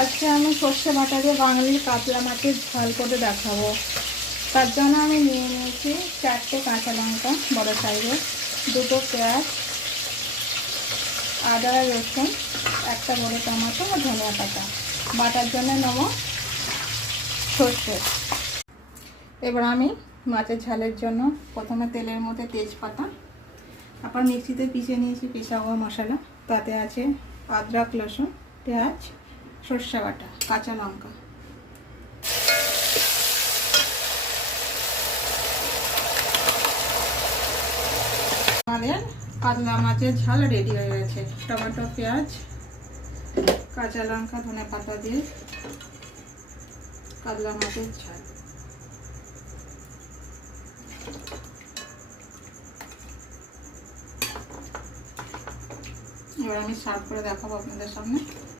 আজকে আমি সর্ষে বাটা দিয়ে বাঙালির কাতলা মাছের ঝাল করে দেখাবো। তার জন্য আমি নিয়ে নিয়েছি 4টে কাঁচা লঙ্কা বড় সাইজের, 2টো পেঁয়াজ, আদা রসুন, একটা বড় টমেটো আর ধনিয়া পাতা। বাটার জন্য নেব সর্ষে। এবার আমি মাছের ঝালের জন্য প্রথমে তেলের মধ্যে তেজপাতা, তারপর মিক্সিতে পিষে নিয়েছি পিষা হওয়া মশলা, তাতে আছে আদরক, রসুন, পেঁয়াজ, সর্ষে বাটা, কাঁচা লঙ্কা। আমাদের কাতলা মাছের ঝাল রেডি হয়ে গেছে। টমেটো, পেঁয়াজ, কাঁচা লঙ্কা, ধনে পাতা দিয়ে কাতলা মাছের ঝাল। এবার আমি সার্ভ করে দেখাবো আপনাদের সামনে।